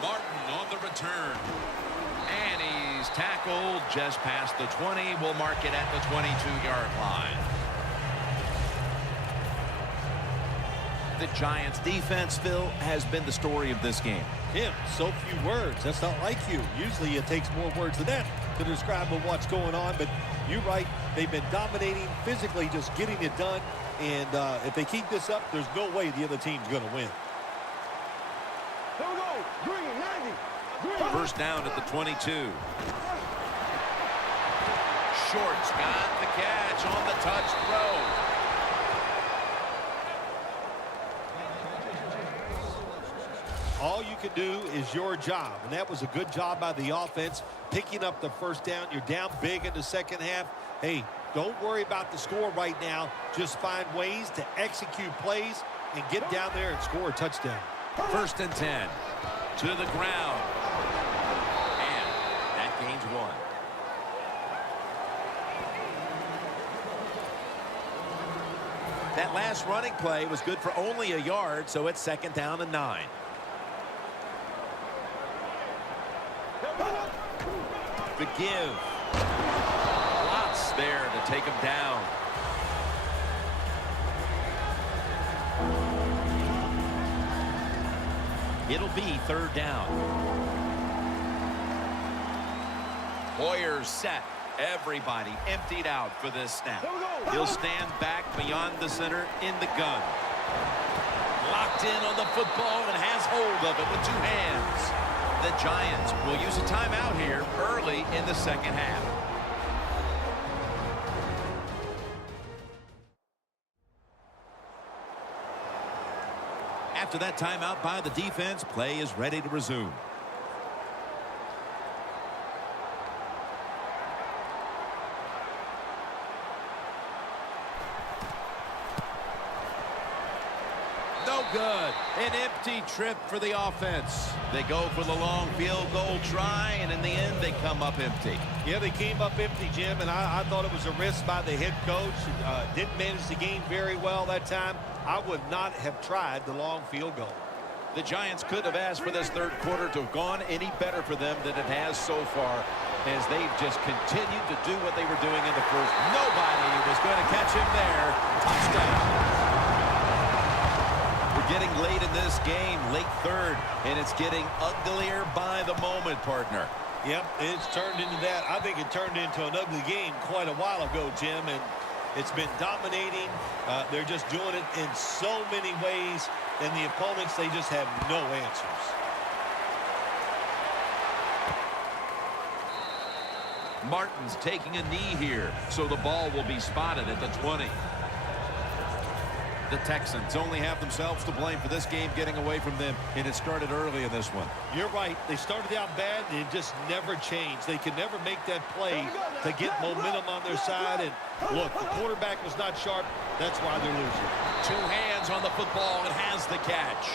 Martin on the return. And he's tackled just past the 20. We'll mark it at the 22-yard line. The Giants' defense, Phil, has been the story of this game. Tim, so few words. That's not like you. Usually it takes more words than that to describe what's going on. But you're right. They've been dominating, physically just getting it done. And if they keep this up, there's no way the other team's going to win. Here we go. Green, 90. Green. First down at the 22. Shorts got the catch on the touch throw. All you can do is your job, and that was a good job by the offense, picking up the first down. You're down big in the second half. Hey, don't worry about the score right now. Just find ways to execute plays and get down there and score a touchdown. First and 10. To the ground. And that gains 1. That last running play was good for only a yard, so it's second down and 9. The give. Lots there to take him down. It'll be third down. Hoyer's set. Everybody emptied out for this snap. He'll stand back beyond the center in the gun. Locked in on the football and has hold of it with 2 hands. The Giants will use a timeout here early in the second half. After that timeout by the defense, play is ready to resume. No good. An empty trip for the offense. They go for the long field goal try, and in the end, they come up empty. Yeah, they came up empty, Jim, and I thought it was a risk by the head coach. Didn't manage the game very well that time. I would not have tried the long field goal. The Giants could have asked for this third quarter to have gone any better for them than it has so far, as they've just continued to do what they were doing in the first. Nobody was going to catch him there. Touchdown. We're getting late in this game, late third, and it's getting uglier by the moment, partner. Yep, it's turned into that. I think it turned into an ugly game quite a while ago, Jim, and it's been dominating. They're just doing it in so many ways, and the opponents, they just have no answers. Martin's taking a knee here, so the ball will be spotted at the 20. The Texans only have themselves to blame for this game getting away from them, and it started early in this one. You're right. They started out bad, and it just never changed. They could never make that play to get momentum on their side. And look, the quarterback was not sharp. That's why they're losing. 2 hands on the football and has the catch.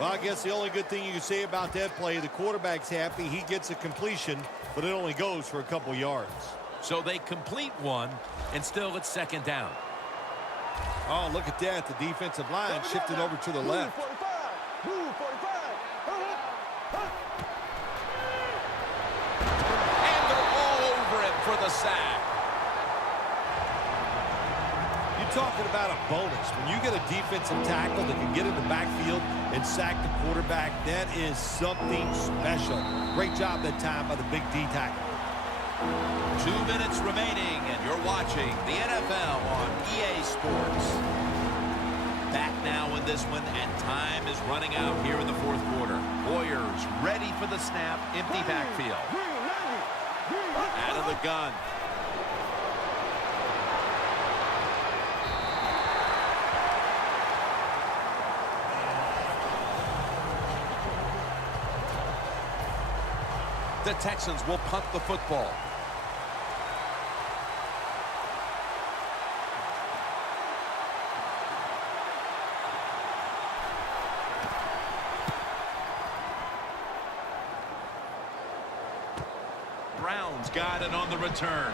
Well, I guess the only good thing you can say about that play, the quarterback's happy. He gets a completion, but it only goes for a couple yards. So they complete one, and still it's second down. Oh, look at that. The defensive line shifted over to the left. And they're all over it for the sack. You're talking about a bonus. When you get a defensive tackle that can get in the backfield and sack the quarterback, that is something special. Great job that time by the big D tackle. 2 minutes remaining, and you're watching the NFL on EA Sports. Back now in this one, and time is running out here in the fourth quarter. Warriors ready for the snap, empty backfield. Out of the gun. The Texans will punt the football. Brown's got it on the return.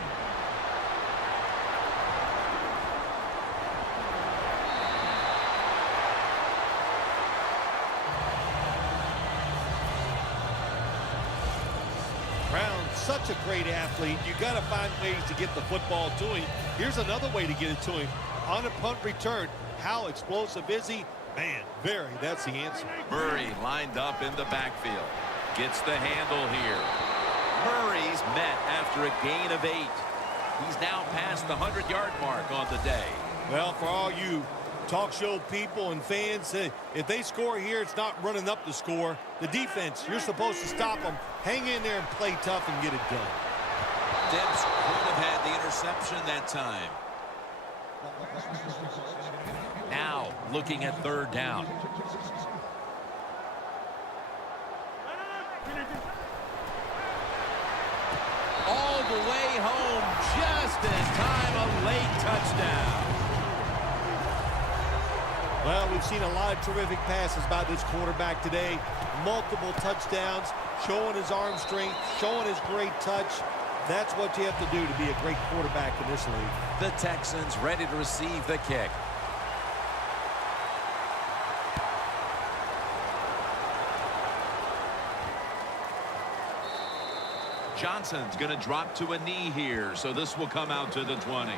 such a great athlete. You got to find ways to get the football to him. Here's another way to get it to him. On a punt return, how explosive is he? Man, very. That's the answer. Murray lined up in the backfield. Gets the handle here. Murray's met after a gain of 8. He's now past the 100-yard mark on the day. Well, for all you talk show people and fans, if they score here, it's not running up the score. The defense, you're supposed to stop them. Hang in there and play tough and get it done. Dibs could have had the interception that time. Now looking at 3rd down. All the way home, just in time, a late touchdown. Well, we've seen a lot of terrific passes by this quarterback today. Multiple touchdowns, showing his arm strength, showing his great touch. That's what you have to do to be a great quarterback in this league. The Texans ready to receive the kick. Johnson's going to drop to a knee here, so this will come out to the 20.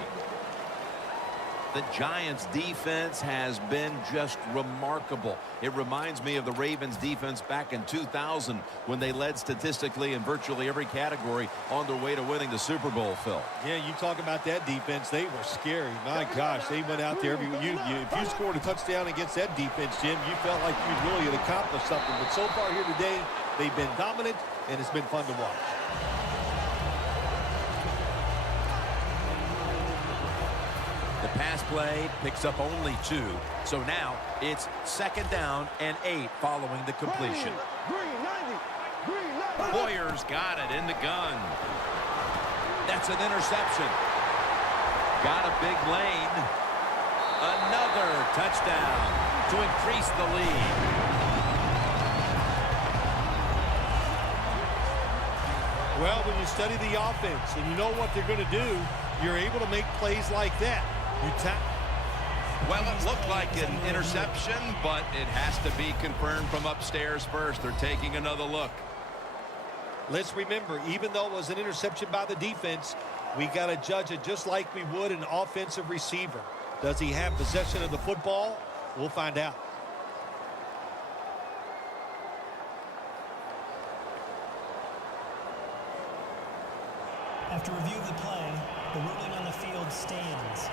The Giants defense has been just remarkable. It reminds me of the Ravens defense back in 2000 when they led statistically in virtually every category on their way to winning the Super Bowl, Phil. Yeah, you talk about that defense. They were scary. My gosh, they went out there. If you scored a touchdown against that defense, Jim, you felt like you really had accomplished something. But so far here today, they've been dominant, and it's been fun to watch. The pass play picks up only 2. So now it's 2nd down and 8 following the completion. Boyer's got it in the gun. That's an interception. Got a big lane. Another touchdown to increase the lead. Well, when you study the offense and you know what they're going to do, you're able to make plays like that. Well, it looked like an interception, but it has to be confirmed from upstairs first. They're taking another look. Let's remember, even though it was an interception by the defense, we got to judge it just like we would an offensive receiver. Does he have possession of the football? We'll find out. After review of the play, the ruling on the field stands.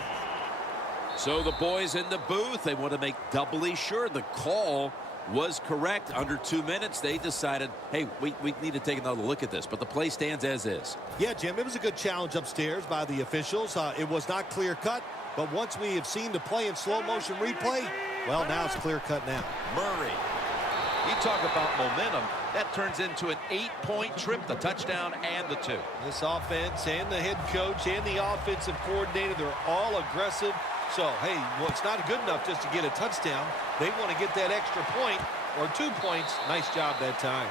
So the boys in the booth, they want to make doubly sure the call was correct. Under 2 minutes, they decided, hey, we need to take another look at this. But the play stands as is. Yeah, Jim, it was a good challenge upstairs by the officials. It was not clear-cut, but once we have seen the play in slow-motion replay, well, now it's clear-cut now. Murray. You talk about momentum. That turns into an 8-point trip, the touchdown and the 2. This offense and the head coach and the offensive coordinator, they're all aggressive. So, hey, well, it's not good enough just to get a touchdown. They want to get that extra point or 2 points. Nice job that time.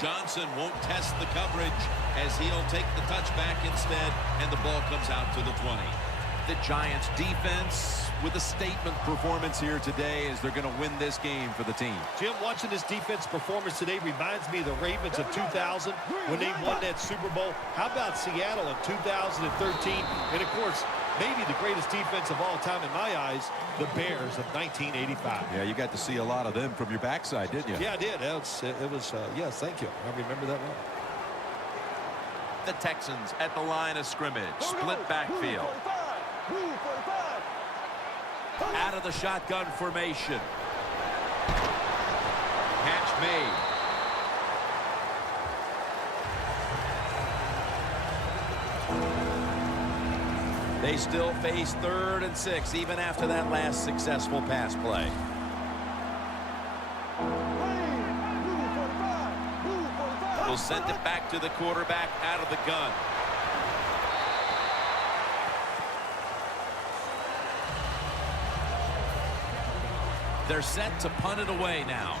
Johnson won't test the coverage as he'll take the touchback instead, and the ball comes out to the 20. The Giants defense with a statement performance here today as they're going to win this game for the team. Jim, watching this defense performance today reminds me of the Ravens of 2000 when they won that Super Bowl. How about Seattle in 2013? And, of course, maybe the greatest defense of all time in my eyes, the Bears of 1985. Yeah, you got to see a lot of them from your backside, didn't you? Yeah, I did. It was yes, thank you. I remember that one. The Texans at the line of scrimmage. Split backfield. Out of the shotgun formation. Catch made. They still face 3rd and 6 even after that last successful pass play. Will send it back to the quarterback out of the gun. They're set to punt it away now.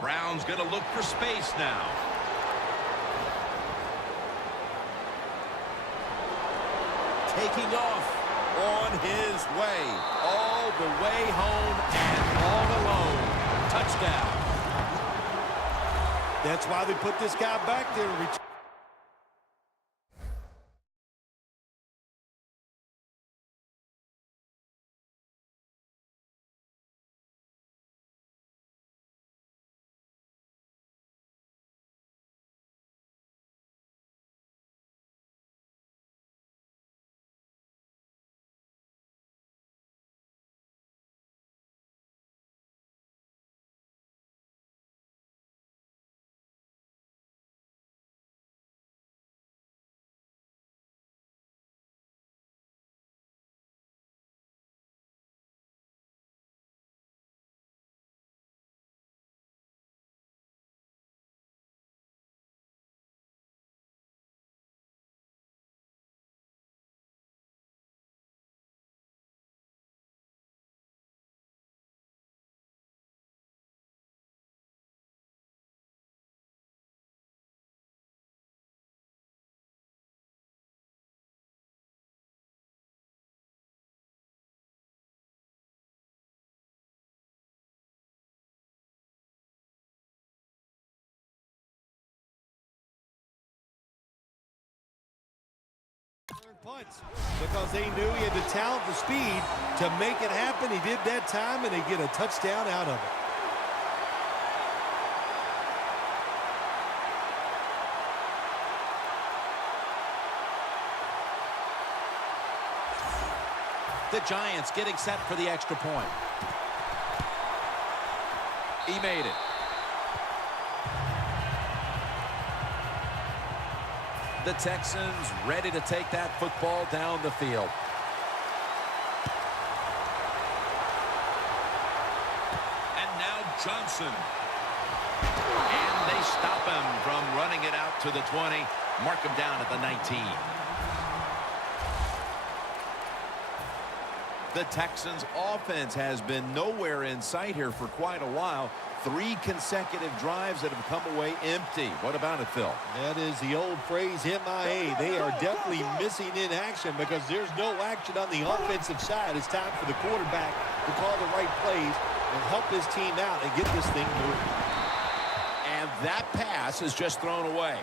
Brown's going to look for space now. taking off on his way. All the way home and all alone. Touchdown. That's why they put this guy back there to return. Punts because they knew he had the talent, the speed to make it happen. He did that time, and they get a touchdown out of it. The Giants getting set for the extra point. He made it. The Texans ready to take that football down the field. And now Johnson. And they stop him from running it out to the 20. Mark him down at the 19. The Texans' offense has been nowhere in sight here for quite a while. 3 consecutive drives that have come away empty. What about it, Phil? That is the old phrase, MIA. They are definitely missing in action because there's no action on the offensive side. It's time for the quarterback to call the right plays and help his team out and get this thing moving. And that pass is just thrown away.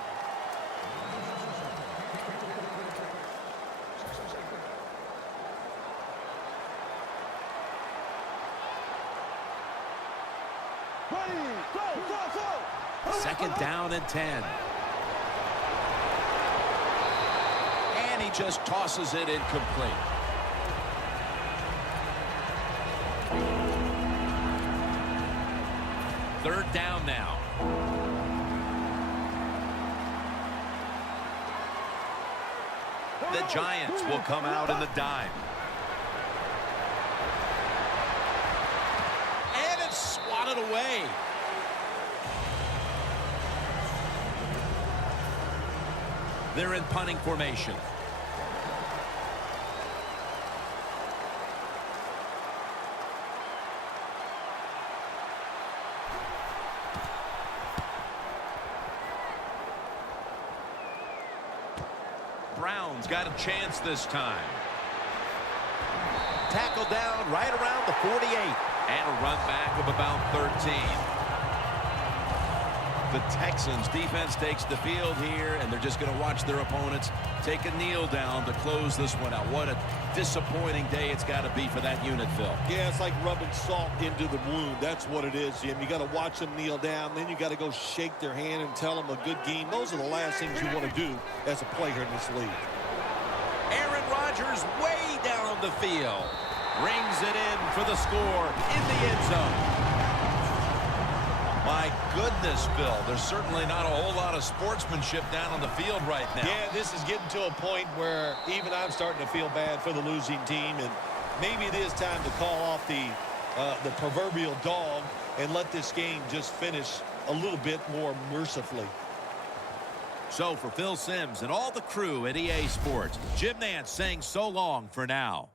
Second down and 10. And he just tosses it incomplete. Third down now. The Giants will come out in the dime. And it's swatted away. They're in punting formation. Brown's got a chance this time. Tackled down right around the 48. And a run back of about 13. The Texans defense takes the field here, and they're just going to watch their opponents take a kneel down to close this one out. What a disappointing day it's got to be for that unit, Phil. Yeah, it's like rubbing salt into the wound. That's what it is, Jim. You got to watch them kneel down. Then you got to go shake their hand and tell them a good game. Those are the last things you want to do as a player in this league. Aaron Rodgers way down the field. Rings it in for the score in the end zone. My goodness, Bill, there's certainly not a whole lot of sportsmanship down on the field right now. Yeah, this is getting to a point where even I'm starting to feel bad for the losing team, and maybe it is time to call off the proverbial dog and let this game just finish a little bit more mercifully. So for Phil Simms and all the crew at EA Sports, Jim Nantz saying so long for now.